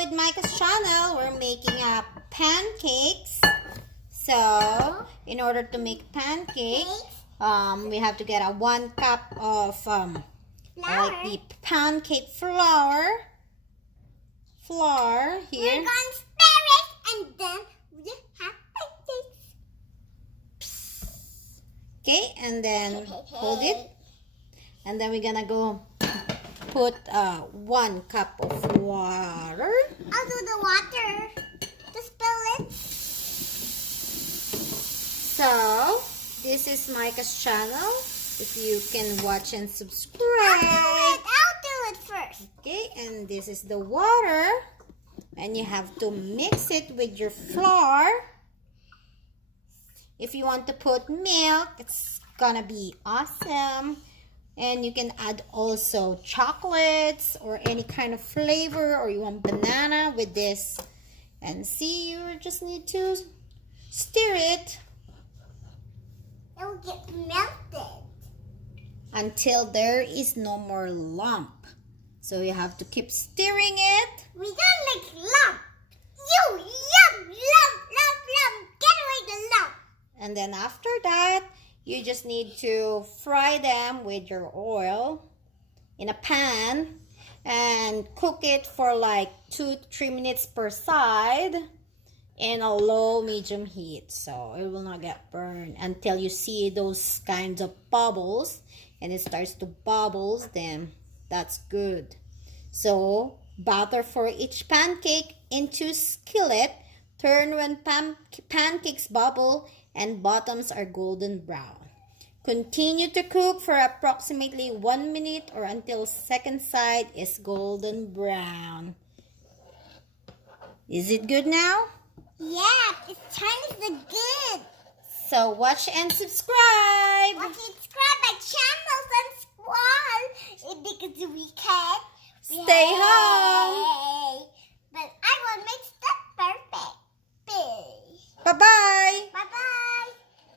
with Micah's channel. We're making pancakes. So, in order to make pancakes, we have to get 1 cup of like the pancake flour here. We're going to stir it and then we have pancakes. Okay, and then hold it. And then we're gonna go put 1 cup of water. I'll do the water to spill it. So, this is Micah's channel. If you can watch and subscribe. I'll do it first. Okay, and this is the water. And you have to mix it with your flour. If you want to put milk, it's gonna be awesome. And you can add also chocolates or any kind of flavor, or you want banana with this. And see, you just need to stir it. It will get melted. Until there is no more lump. So you have to keep stirring it. We don't like lump. You lump. Get away the lump. And then after that, you just need to fry them with your oil in a pan and cook it for like 2 to 3 minutes per side in a low medium heat, so it will not get burned until you see those kinds of bubbles, and it starts to bubbles, then that's good. So batter for each pancake into skillet. Turn when pancakes bubble and bottoms are golden brown. Continue to cook for approximately 1 minute or until second side is golden brown. Is it good now? Yeah, it's Chinese the good. So watch and subscribe. Watch and subscribe my channel and squad because we can Stay home.